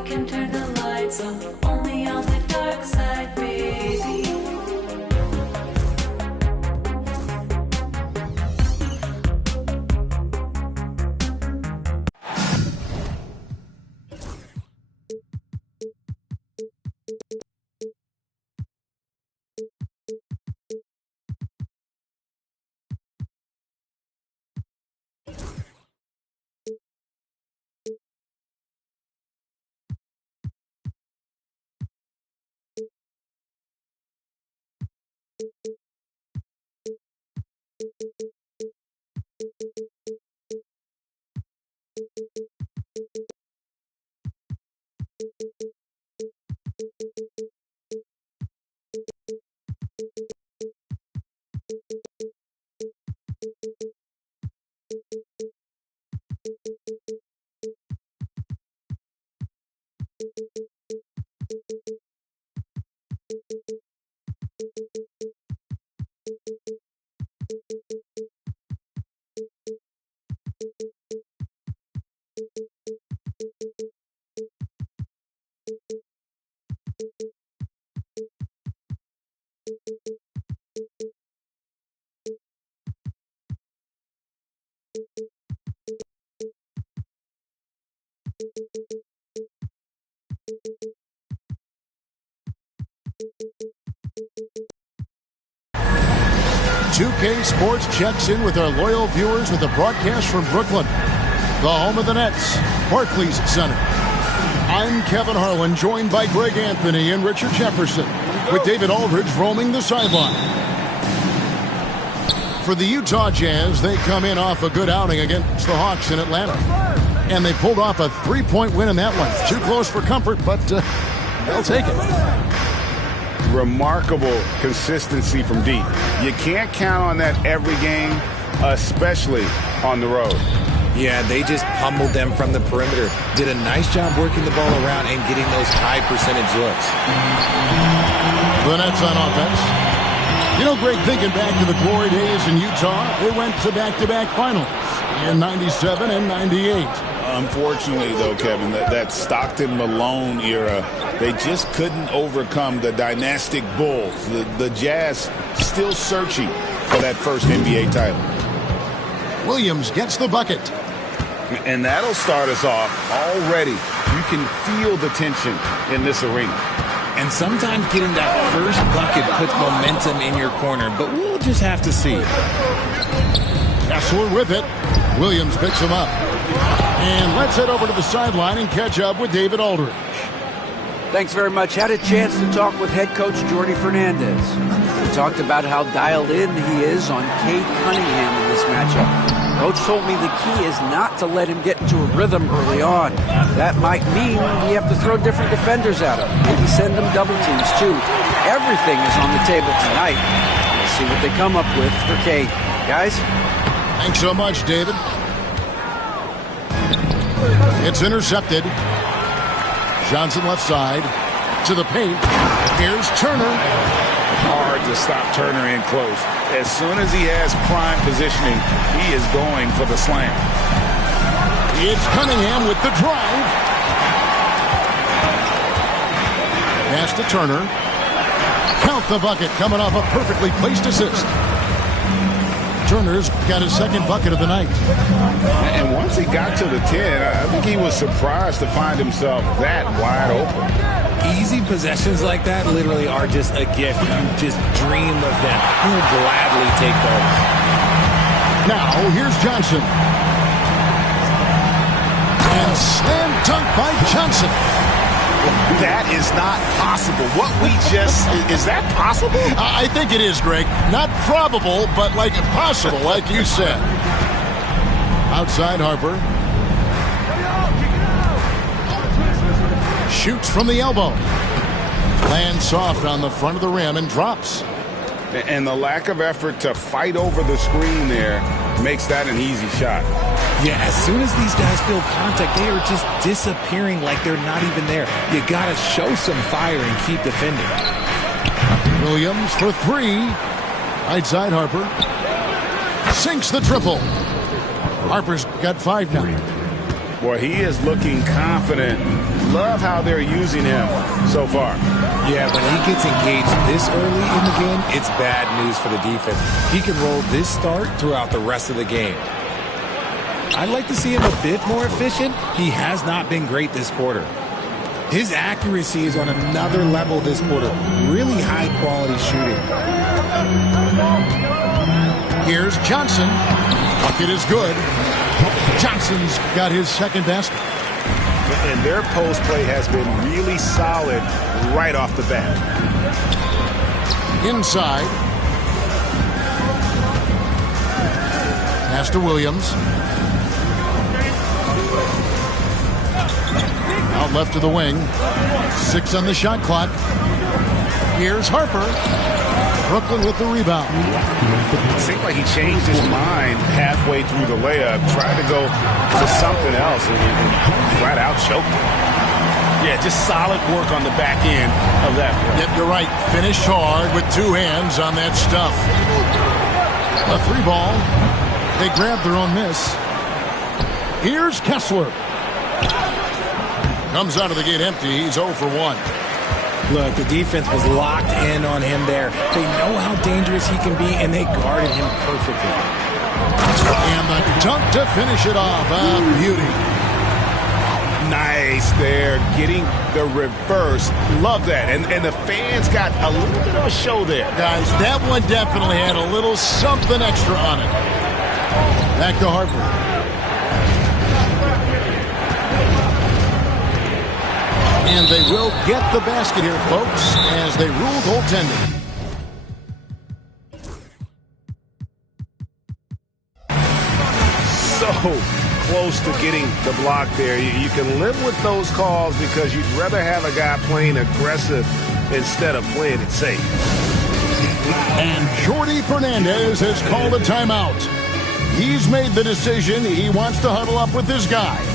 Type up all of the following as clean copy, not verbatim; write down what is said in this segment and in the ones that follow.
we can turn the lights on. Only on the dark side, baby. 2K Sports checks in with our loyal viewers with a broadcast from Brooklyn, the home of the Nets, Barclays Center. I'm Kevin Harlan, joined by Greg Anthony and Richard Jefferson, with David Aldridge roaming the sideline. For the Utah Jazz, they come in off a good outing against the Hawks in Atlanta. And they pulled off a three-point win in that one. Too close for comfort, but they'll take it. Remarkable consistency from deep. You can't count on that every game, especially on the road. Yeah, they just pummeled them from the perimeter. Did a nice job working the ball around and getting those high percentage looks. The Nets on offense. You know, Greg, thinking back to the glory days in Utah, they went to back-to-back finals in 97 and 98. Unfortunately, though, Kevin, that Stockton-Malone era, they just couldn't overcome the dynastic Bulls. The Jazz still searching for that first NBA title. Williams gets the bucket. And that'll start us off already. You can feel the tension in this arena. And sometimes getting that first bucket puts momentum in your corner, but we'll just have to see. Kessler with it. Williams picks him up. And let's head over to the sideline and catch up with David Aldridge. Thanks very much. Had a chance to talk with head coach Jordi Fernandez. We talked about how dialed in he is on Cade Cunningham in this matchup. Coach told me the key is not to let him get into a rhythm early on. That might mean we have to throw different defenders at him. Maybe send them double teams too. Everything is on the table tonight. Let's see what they come up with for Cade. Guys? Thanks so much, David. It's intercepted. Johnson left side to the paint. Here's Turner. Hard to stop Turner in close. As soon as he has prime positioning, he is going for the slam. It's Cunningham with the drive. Pass to Turner. Count the bucket, coming off a perfectly placed assist. Turner's got his second bucket of the night. And once he got to the 10, I think he was surprised to find himself that wide open. Easy possessions like that literally are just a gift. You just dream of them. He'll gladly take those. Now, here's Johnson. And slam dunk by Johnson. That is not possible. What we just... Is that possible? I think it is, Greg. Not probable, but like possible, like you said. Outside Harper. Shoots from the elbow. Lands soft on the front of the rim and drops. And the lack of effort to fight over the screen there makes that an easy shot. Yeah, as soon as these guys feel contact, they are just disappearing like they're not even there. You got to show some fire and keep defending. Williams for three. Outside Harper. Sinks the triple. Harper's got 5 now. Boy, he is looking confident love how they're using him so far. Yeah, when he gets engaged this early in the game, it's bad news for the defense. He can roll this start throughout the rest of the game. I'd like to see him a bit more efficient. He has not been great this quarter. His accuracy is on another level this quarter. Really high-quality shooting. Here's Johnson. Bucket is good. Johnson's got his second basket. And their post play has been really solid right off the bat. Inside. Pass to Williams. Out left to the wing. 6 on the shot clock. Here's Harper. Brooklyn with the rebound. It seemed like he changed his mind halfway through the layup, tried to go to something else, and flat out choked it. Yeah, just solid work on the back end of that play. Yep, you're right. Finished hard with 2 hands on that stuff. A 3 ball. They grabbed their own miss. Here's Kessler. Comes out of the gate empty. He's 0 for 1. Look, the defense was locked in on him there. They know how dangerous he can be, and they guarded him perfectly. And the dunk to finish it off. A beauty. Nice there, getting the reverse. Love that. And the fans got a little bit of a show there. Guys, that one definitely had a little something extra on it. Back to Harper. And they will get the basket here, folks, as they rule goaltending. So close to getting the block there. You can live with those calls because you'd rather have a guy playing aggressive instead of playing it safe. And Jordy Fernandez has called a timeout. He's made the decision. He wants to huddle up with his guys.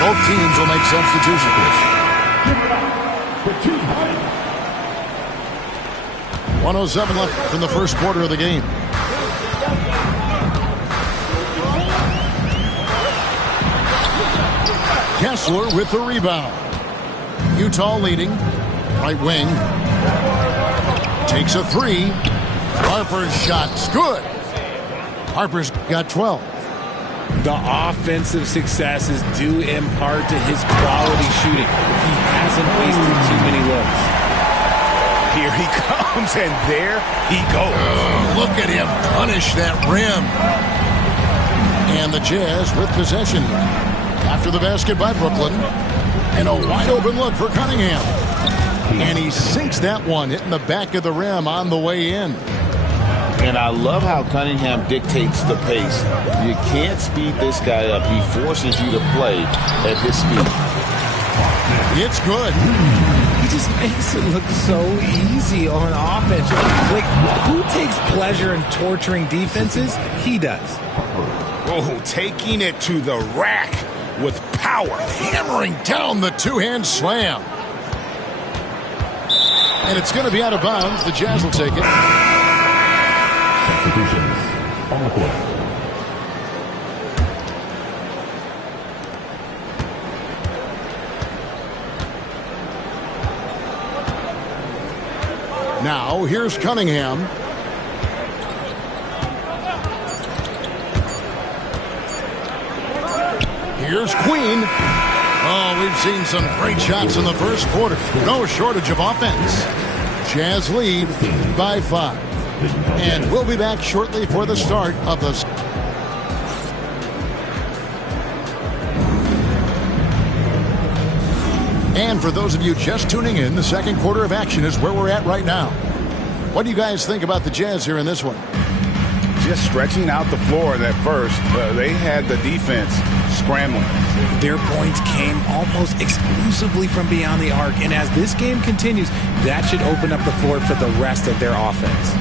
Both teams will make substitutions. 1:07 left in the first quarter of the game. Kessler with the rebound. Utah leading. Right wing. Takes a 3. Harper's shot's good. Harper's got 12. The offensive success is due in part to his quality shooting. He hasn't wasted too many looks. Here he comes, and there he goes. Look at him punish that rim. And the Jazz with possession after the basket by Brooklyn. And a wide open look for Cunningham. And he sinks that one, hitting the back of the rim on the way in. And I love how Cunningham dictates the pace. You can't speed this guy up. He forces you to play at his speed. It's good. He just makes it look so easy on offense. Like, who takes pleasure in torturing defenses? He does. Oh, taking it to the rack with power. Hammering down the two-hand slam. And it's going to be out of bounds. The Jazz will take it. Substitutions on the court. Now, here's Cunningham. Here's Queen. Oh, we've seen some great shots in the first quarter. No shortage of offense. Jazz lead by 5. And we'll be back shortly for the start of the... And for those of you just tuning in, the second quarter of action is where we're at right now. What do you guys think about the Jazz here in this one? Just stretching out the floor that first. They had the defense scrambling. Their points came almost exclusively from beyond the arc, and as this game continues, that should open up the floor for the rest of their offense.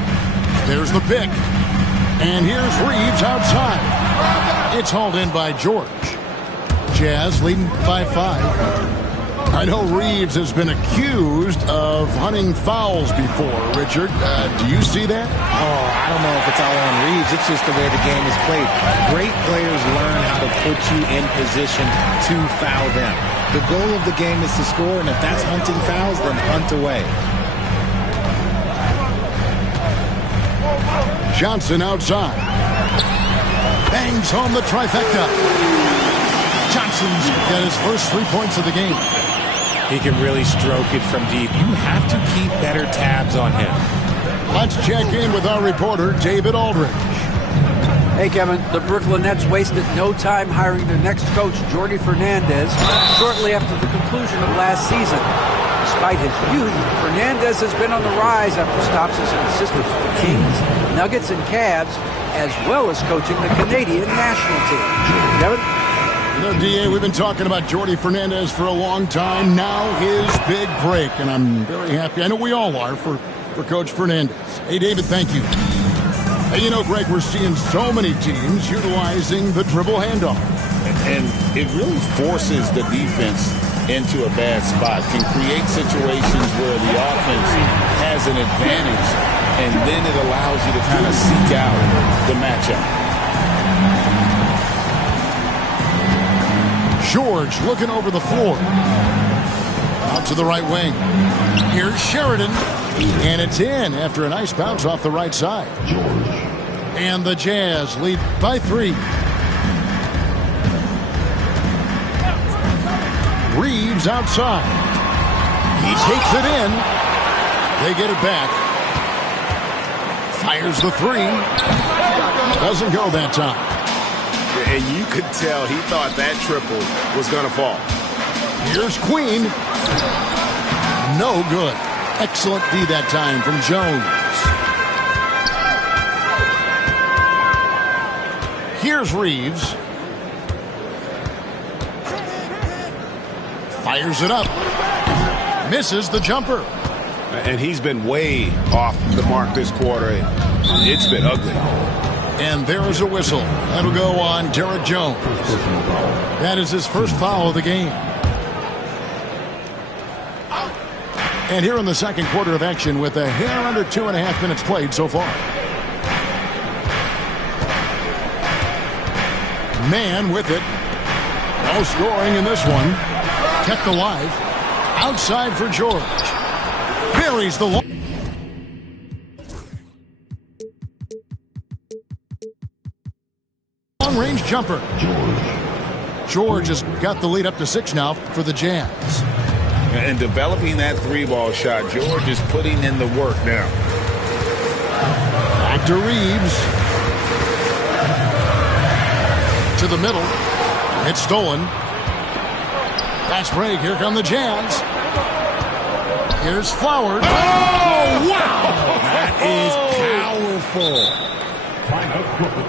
There's the pick. And here's Reeves outside. It's hauled in by George. Jazz leading by 5. I know Reeves has been accused of hunting fouls before. Richard, do you see that? Oh, I don't know if it's all on Reeves. It's just the way the game is played. Great players learn how to put you in position to foul them. The goal of the game is to score, and if that's hunting fouls, then hunt away. Johnson outside. Bangs home the trifecta. Johnson's got his first 3 points of the game. He can really stroke it from deep. You have to keep better tabs on him. Let's check in with our reporter, David Aldridge. Hey, Kevin, the Brooklyn Nets wasted no time hiring their next coach, Jordi Fernandez, shortly after the conclusion of last season. Despite his youth, Fernandez has been on the rise after stops as an assistant for the Kings, Nuggets, and Cavs, as well as coaching the Canadian national team. Kevin? You know, DA, we've been talking about Jordi Fernandez for a long time. Now his big break, and I'm very happy. I know we all are for Coach Fernandez. Hey, David, thank you. Hey, you know, Greg, we're seeing so many teams utilizing the dribble handoff. And it really forces the defense into a bad spot, can create situations where the offense has an advantage, and then it allows you to kind of seek out the matchup. George looking over the floor. Out to the right wing. Here's Sheridan. And it's in after a nice bounce off the right side. And the Jazz lead by 3. Reeves outside. He takes it in. They get it back. Fires the 3. Doesn't go that time. And you could tell he thought that triple was going to fall. Here's Queen. No good. Excellent D that time from Jones. Here's Reeves. Fires it up. Misses the jumper. And he's been way off the mark this quarter. It's been ugly. And there is a whistle. That'll go on Derek Jones. That is his first foul of the game. And here in the second quarter of action with a hair under 2.5 minutes played so far. Man with it. No scoring in this one. Kept alive. Outside for George. Buries the long. Long-range jumper. George has got the lead up to 6 now for the Jazz. And developing that 3-ball shot, George is putting in the work now. Back to Reeves. To the middle. It's stolen. Fast break. Here come the Jazz. Here's Flowers. Oh, wow! That is powerful.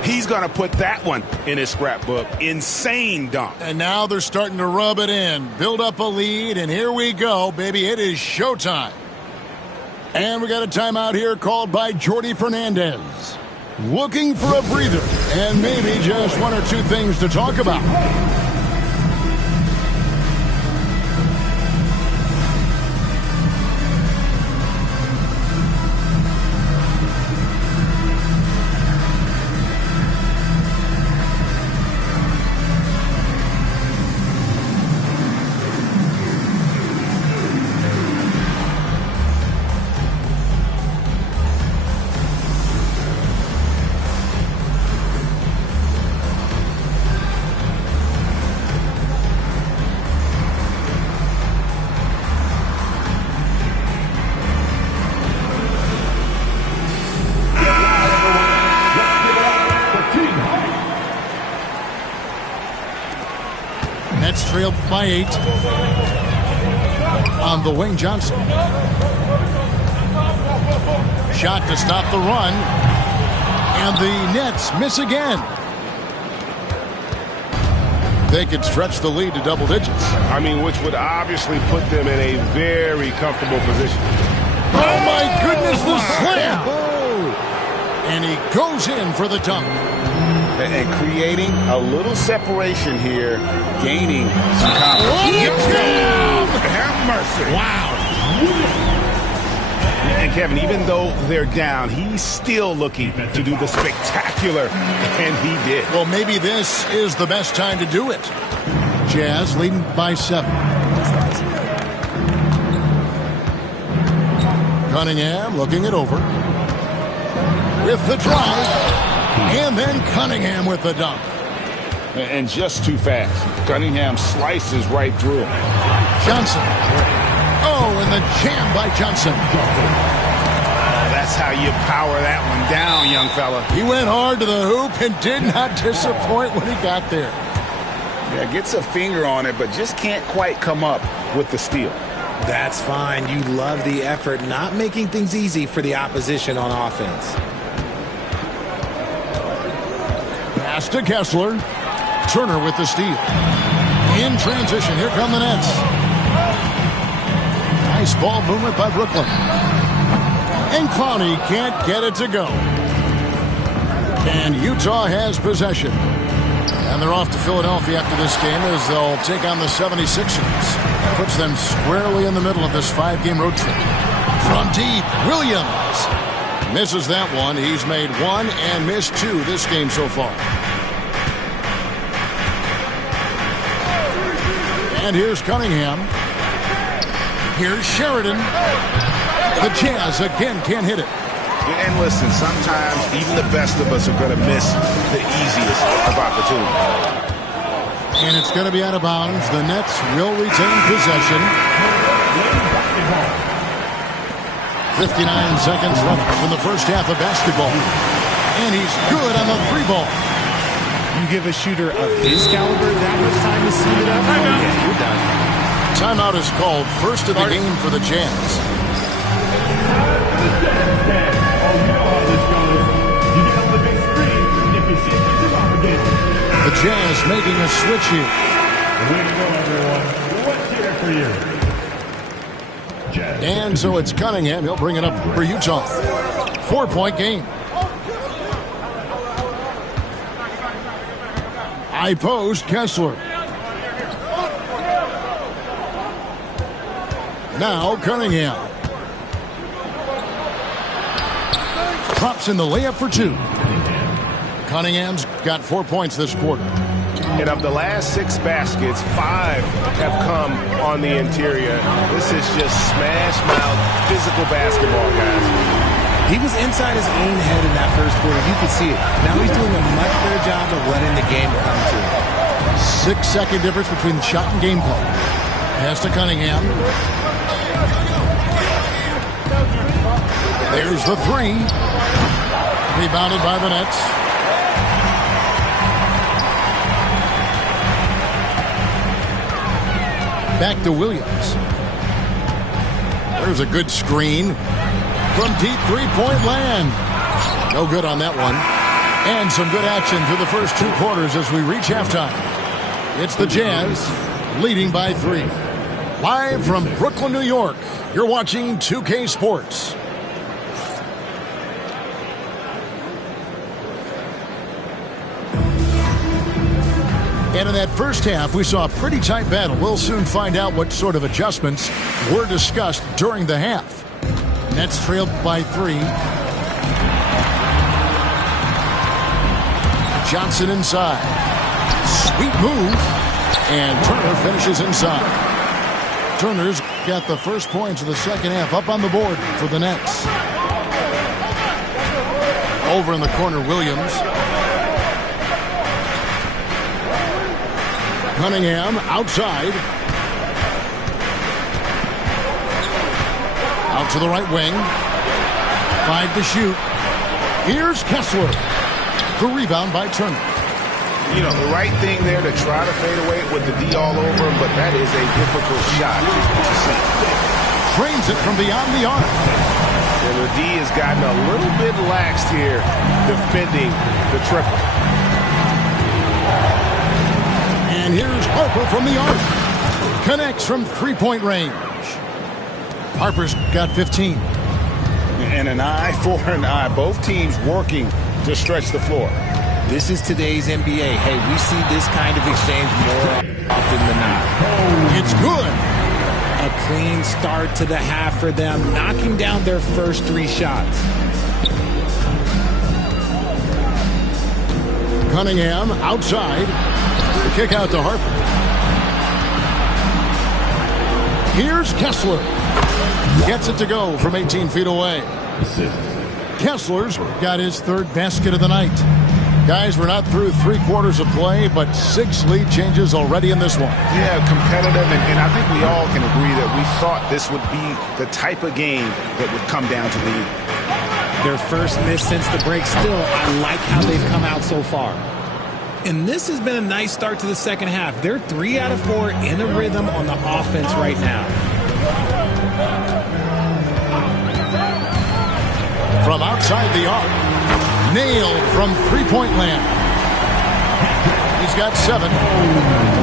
He's going to put that one in his scrapbook. Insane dunk. And now they're starting to rub it in. Build up a lead, and here we go, baby. It is showtime. And we got a timeout here called by Jordi Fernandez. Looking for a breather, and maybe just 1 or 2 things to talk about. Nets trailed by 8. On the wing, Johnson. Shot to stop the run. And the Nets miss again. They could stretch the lead to double digits. I mean, which would obviously put them in a very comfortable position. Oh, my goodness, the slam! And he goes in for the dunk. And creating a little separation here, gaining some confidence. Have mercy. Wow. And Kevin, even though they're down, he's still looking to do the spectacular, and he did. Well, maybe this is the best time to do it. Jazz leading by 7. Cunningham looking it over. With the drive. And then Cunningham with the dunk. And just too fast. Cunningham slices right through him. Johnson. Oh, and the jam by Johnson. That's how you power that one down, young fella. He went hard to the hoop and did not disappoint when he got there. Yeah, gets a finger on it, but just can't quite come up with the steal. That's fine. You love the effort, not making things easy for the opposition on offense. Pass to Kessler. Turner with the steal. In transition, here come the Nets. Nice ball movement by Brooklyn. And Clowney can't get it to go. And Utah has possession. And they're off to Philadelphia after this game as they'll take on the 76ers. Puts them squarely in the middle of this 5-game road trip. From deep, Williams. Misses that one. He's made 1 and missed 2 this game so far. And here's Cunningham. Here's Sheridan. The Jazz again can't hit it. And listen, sometimes even the best of us are going to miss the easiest of opportunities. And it's going to be out of bounds. The Nets will retain possession. 59 seconds left from the first half of basketball. And he's good on the 3-ball. You give a shooter of his caliber that much time to suit it up, yeah, you're done. Timeout is called. First of the game for the Jazz. The Jazz making a switch here. Way to go, everyone. Let's hear it for you. Jazz. And so it's Cunningham. He'll bring it up for Utah. 4-point game. I post Kessler. Now Cunningham. Drops in the layup for 2. Cunningham's got 4 points this quarter. And of the last 6 baskets, 5 have come on the interior. This is just smash-mouth physical basketball, guys. He was inside his own head in that first quarter. You could see it. Now he's doing a much better job of letting the game come to him. 6-second difference between the shot and game clock. Pass to Cunningham. There's the 3. Rebounded by the Nets. Back to Williams. There's a good screen from deep 3-point land. No good on that one. And some good action through the first 2 quarters as we reach halftime. It's the Jazz leading by 3. Live from Brooklyn, New York, you're watching 2K Sports. And in that first half, we saw a pretty tight battle. We'll soon find out what sort of adjustments were discussed during the half. Nets trailed by 3. Johnson inside. Sweet move. And Turner finishes inside. Turner's got the first points of the second half up on the board for the Nets. Over in the corner, Williams. Cunningham outside. Out to the right wing. 5 to shoot. Here's Kessler. The rebound by Turner. You know, the right thing there to try to fade away with the D all over him, but that is a difficult shot to see. Trains it from beyond the arc. And the D has gotten a little bit laxed here defending the triple. And here's Harper from the arc. Connects from three-point range. Harper's got 15. And an eye for an eye. Both teams working to stretch the floor. This is today's NBA. Hey, we see this kind of exchange more often than not. It's good. A clean start to the half for them, knocking down their first 3 shots. Cunningham outside. The kick out to Harper. Here's Kessler. Gets it to go from 18 feet away. Kessler's got his 3rd basket of the night. Guys, we're not through 3 quarters of play, but 6 lead changes already in this one. Yeah, competitive, and I think we all can agree that we thought this would be the type of game that would come down to the end. Their first miss since the break. Still, I like how they've come out so far. And this has been a nice start to the second half. They're 3 out of 4 in a rhythm on the offense right now. From outside the arc. Nailed from three-point land. He's got 7.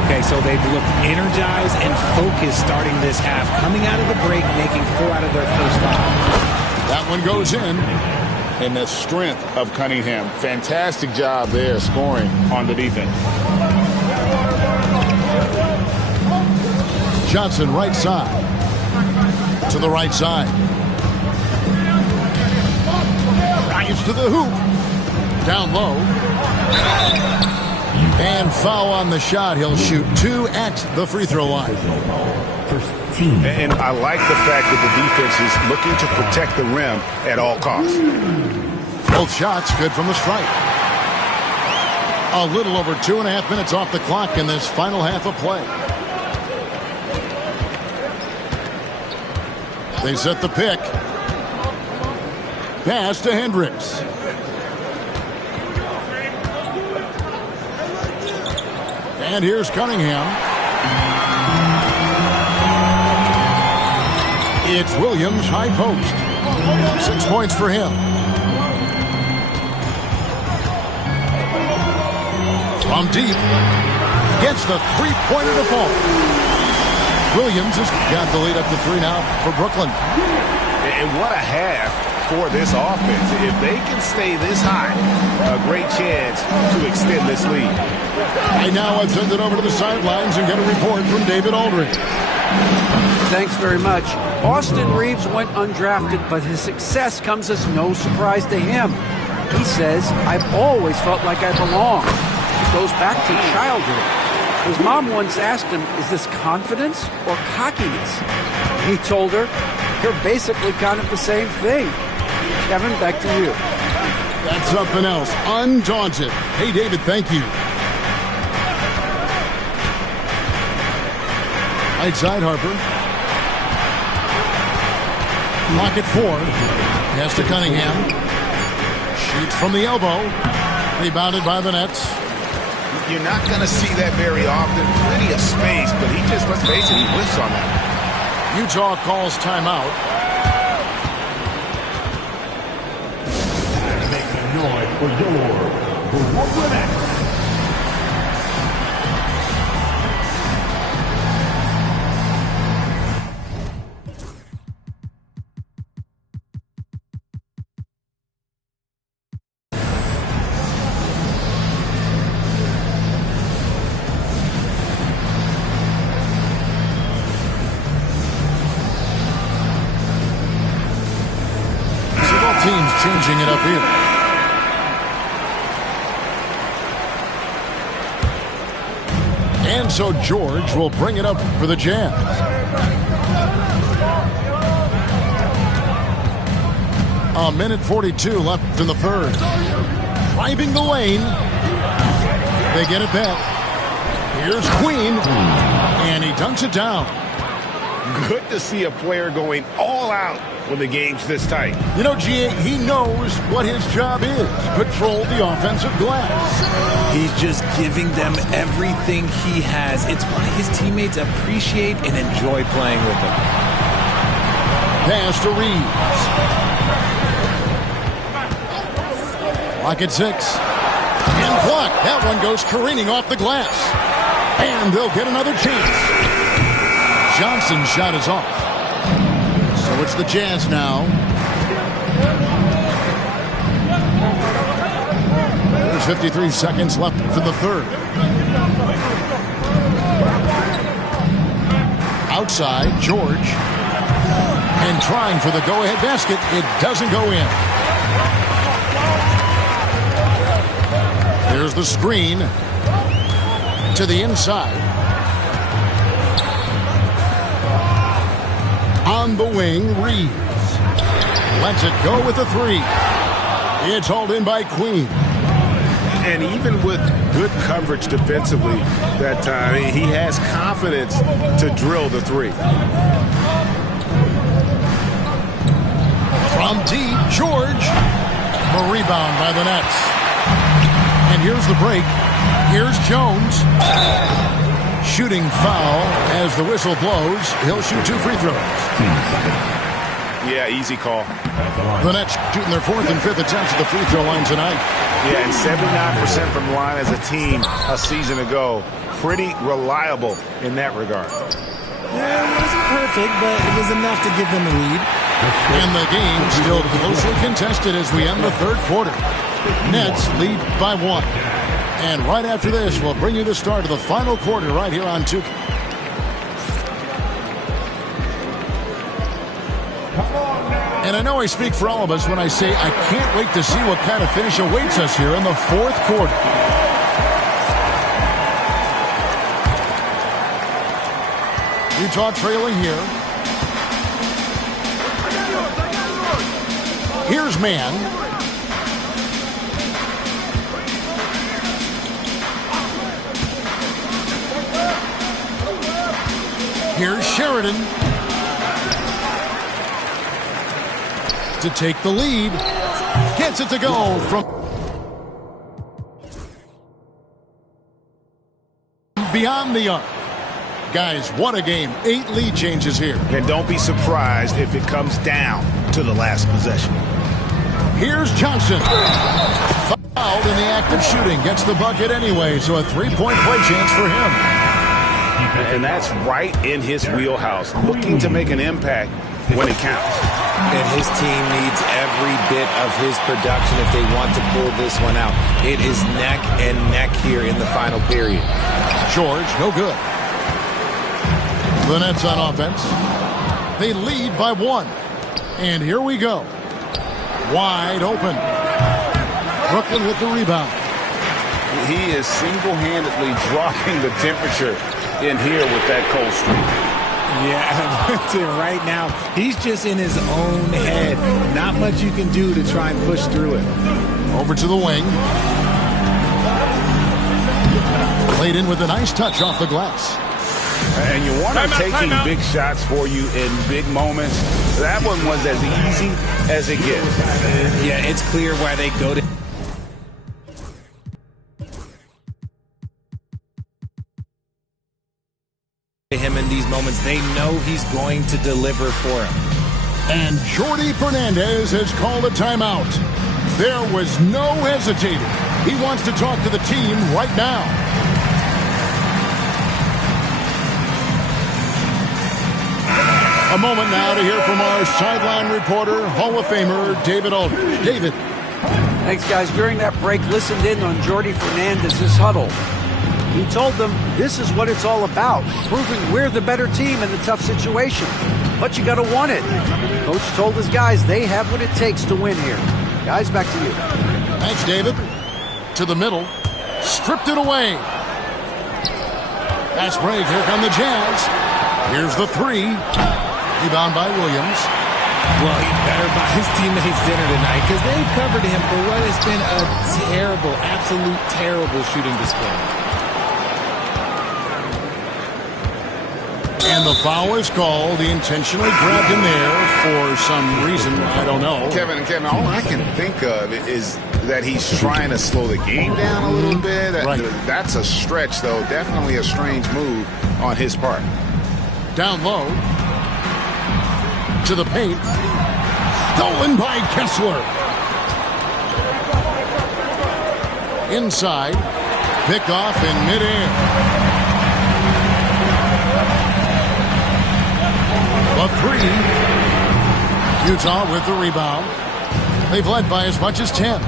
Okay, so they've looked energized and focused starting this half. Coming out of the break, making 4 out of their first 5. That one goes in. And the strength of Cunningham. Fantastic job there scoring on the defense. Johnson right side. To the right side. Drives to the hoop. Down low. And foul on the shot. He'll shoot 2 at the free throw line. And I like the fact that the defense is looking to protect the rim at all costs. Both shots good from the stripe. A little over 2.5 minutes off the clock in this final half of play. They set the pick. Pass to Hendricks. And here's Cunningham. It's Williams, high post. 6 points for him. From deep. Gets the three-pointer to fall. Williams has got the lead up to 3 now for Brooklyn. And what a half for this offense. If they can stay this high, a great chance to extend this lead. Right now, I've sent it over to the sidelines and get a report from David Aldridge. Thanks very much. Austin Reeves went undrafted, but his success comes as no surprise to him. He says, "I've always felt like I belong." It goes back to childhood. His mom once asked him, "Is this confidence or cockiness?" He told her, "You're basically kind of the same thing." Kevin, back to you. That's something else. Undaunted. Hey, David, thank you. Right side, Harper. Lock at 4. Pass to Cunningham. Shoots from the elbow. Rebounded by the Nets. You're not going to see that very often. Plenty of space, but he just, let's face it, he whiffs on that. Utah calls timeout. Make some noise for your Brooklyn Nets. Teams changing it up here. And so George will bring it up for the Jazz. A minute 42 left in the third. Driving the lane. They get it back. Here's Queen. And he dunks it down. Good to see a player going all out when the game's this tight. You know, G.A., he knows what his job is. Control the offensive glass. He's just giving them everything he has. It's why his teammates appreciate and enjoy playing with him. Pass to Reeves. Lock at 6. And blocked. That one goes careening off the glass. And they'll get another chance. Johnson's shot is off. So it's the Jazz now. There's 53 seconds left for the third. Outside, George. And trying for the go-ahead basket. It doesn't go in. There's the screen to the inside. On the wing, Reeves. Lets it go with the three. It's hauled in by Queen. And even with good coverage defensively that time, he has confidence to drill the three. From deep, George. A rebound by the Nets. And here's the break. Here's Jones. Shooting foul as the whistle blows. He'll shoot 2 free throws. Yeah, easy call. The Nets shooting their 4th and 5th attempts at the free throw line tonight. Yeah, and 79% from the line as a team a season ago. Pretty reliable in that regard. Yeah, it wasn't perfect, but it was enough to give them a lead. And the game still closely contested as we end the third quarter. Nets lead by 1. And right after this, we'll bring you the start of the final quarter right here on 2K. And I know I speak for all of us when I say I can't wait to see what kind of finish awaits us here in the fourth quarter. Utah trailing here. Here's Man. Here's Sheridan to take the lead. Gets it to go from beyond the arc. Guys, what a game. 8 lead changes here. And don't be surprised if it comes down to the last possession. Here's Johnson. Fouled in the act of shooting. Gets the bucket anyway, so a 3-point play chance for him. And that's right in his wheelhouse, looking to make an impact when it counts. And his team needs every bit of his production if they want to pull this one out. It is neck and neck here in the final period. George, no good. The Nets on offense. They lead by 1. And here we go. Wide open. Brooklyn with the rebound. He is single-handedly dropping the temperature in here with that cold streak. Yeah, right now, he's just in his own head. Not much you can do to try and push through it. Over to the wing. Played in with a nice touch off the glass. And you want to taking big shots for you in big moments. That one was as easy as it gets. Yeah, it's clear why they go to him in these moments. They know he's going to deliver for him. And Jordi Fernandez has called a timeout. There was no hesitating. He wants to talk to the team right now. A moment now to hear from our sideline reporter, Hall of Famer David Aldridge. David. Thanks, guys. During that break, listened in on Jordi Fernandez's huddle. He told them this is what it's all about, proving we're the better team in the tough situation. But you got to want it. Coach told his guys they have what it takes to win here. Guys, back to you. Thanks, David. To the middle. Stripped it away. Fast break. Here come the Jazz. Here's the 3. Rebound by Williams. Well, he better buy his teammates dinner tonight because they've covered him for what has been a terrible, absolute terrible shooting display. And the foul is called. He intentionally grabbed him there for some reason. I don't know. Kevin, all I can think of is that he's trying to slow the game down a little bit. Right. That's a stretch, though. Definitely a strange move on his part. Down low. To the paint. Stolen by Kessler. Inside. Pick off in midair. The three. Utah with the rebound. They've led by as much as 10.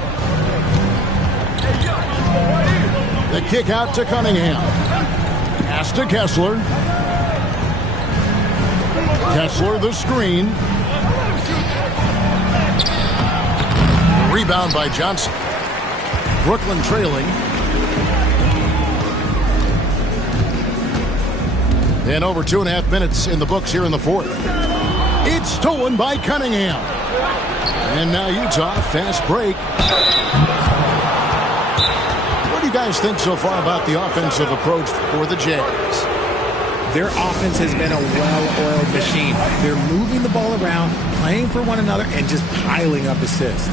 The kick out to Cunningham. Pass to Kessler. Kessler the screen. Rebound by Johnson. Brooklyn trailing. And over 2.5 minutes in the books here in the fourth. It's stolen by Cunningham. And now Utah, fast break. What do you guys think so far about the offensive approach for the Jazz? Their offense has been a well-oiled machine. They're moving the ball around, playing for one another, and just piling up assists.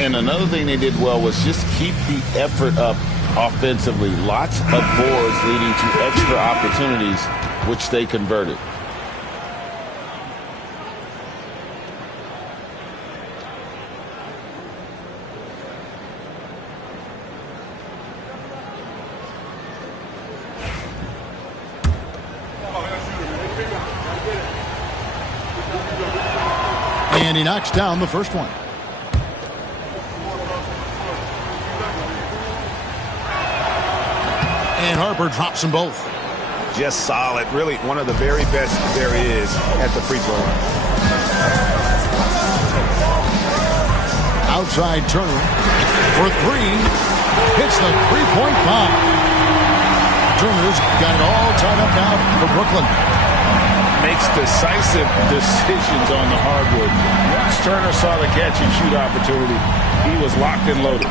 And another thing they did well was just keep the effort up offensively. Lots of boards leading to extra opportunities, which they converted. And he knocks down the first one. And Harper drops them both. Just solid. Really one of the very best there is at the free throw line. Outside Turner for three. Hits the three-point bomb. Turner's got it all tied up now for Brooklyn. Makes decisive decisions on the hardwood. Once Turner saw the catch-and-shoot opportunity, he was locked and loaded.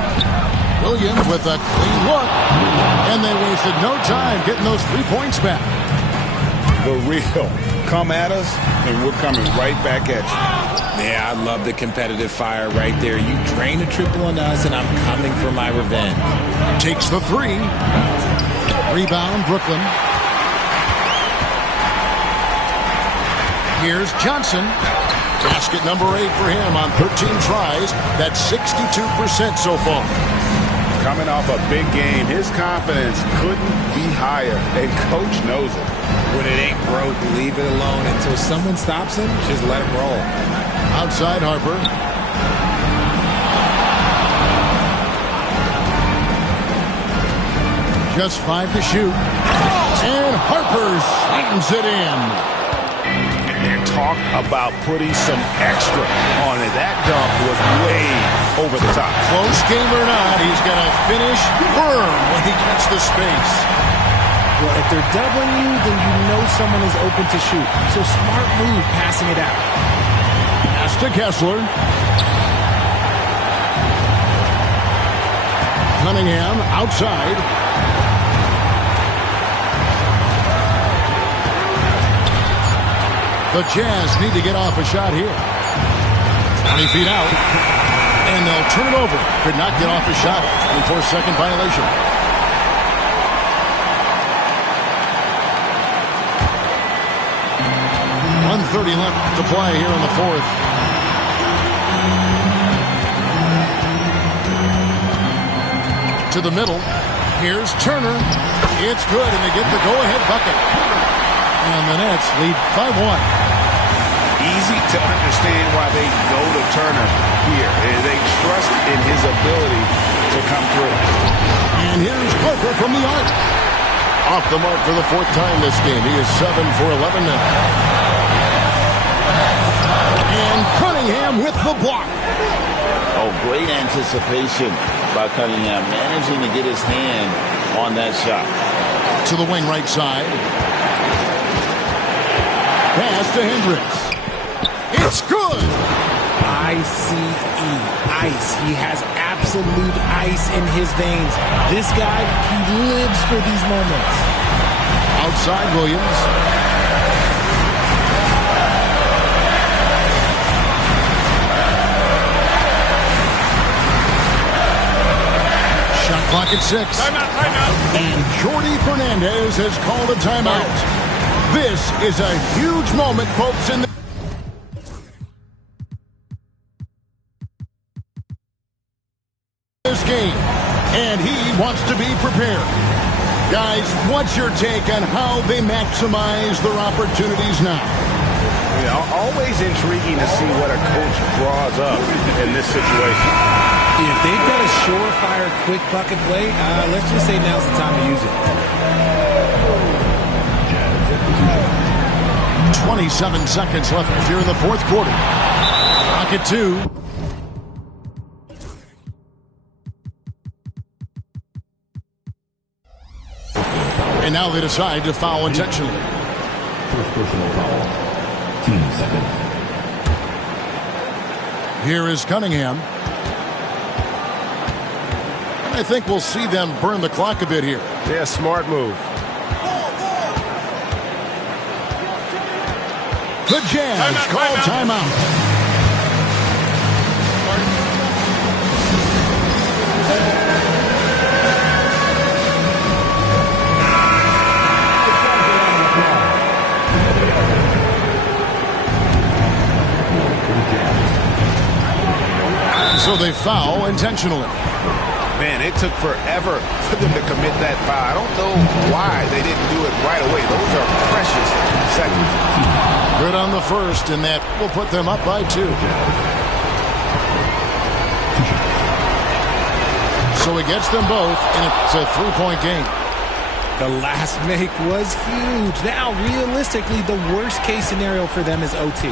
Williams with a clean look. And they wasted no time getting those 3 points back. The real. Come at us, and we're coming right back at you. Yeah, I love the competitive fire right there. You drain a triple on us, and I'm coming for my revenge. Takes the three. Rebound, Brooklyn. Here's Johnson. Basket number 8 for him on 13 tries. That's 62% so far. Coming off a big game, his confidence couldn't be higher, and coach knows it. When it ain't broke, leave it alone until someone stops him. Just let him roll. Outside Harper. Just 5 to shoot. And Harper slams it in. And talk about putting some extra on it. That dunk was way over the top. Close game or not, he's going to finish firm when he gets the space. Well, if they're doubling you, then you know someone is open to shoot. So smart move passing it out. Pass to Kessler. Cunningham outside. The Jazz need to get off a shot here. 20 feet out. And they'll turn it over. Could not get off a shot. 24-second violation. .130 left to play here in the fourth. To the middle. Here's Turner. It's good, and they get the go-ahead bucket. And the Nets lead by 1. Easy to understand why they go to Turner here. They trust in his ability to come through. And here's Harper from the arc. Off the mark for the 4th time this game. He is 7 for 11 now. And Cunningham with the block. Oh, great anticipation by Cunningham, managing to get his hand on that shot. To the wing right side. Pass to Hendricks. It's good. ICE. Ice. He has absolute ice in his veins. This guy, he lives for these moments. Outside Williams. Shot clock at 6. Timeout, timeout. And Jordi Fernandez has called a timeout. This is a huge moment, folks, in this game. And he wants to be prepared. Guys, what's your take on how they maximize their opportunities now? Always intriguing to see what a coach draws up in this situation. If they've got a surefire quick bucket play, let's just say now's the time to use it. 27 seconds left here in the fourth quarter. Rocket 2. And now they decide to foul intentionally. First personal foul. Team seconds. Here is Cunningham. And I think we'll see them burn the clock a bit here. Yeah, smart move. The Jazz call timeout. So they foul intentionally. Man, it took forever for them to commit that foul. I don't know why they didn't do it right away. Those are precious seconds. Good on the first, and that will put them up by 2. So he gets them both, and it's a 3-point game. The last make was huge. Now, realistically, the worst case scenario for them is OT.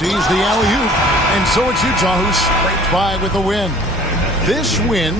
Sees the alley-oop, and so it's Utah who scraped by with a win. This win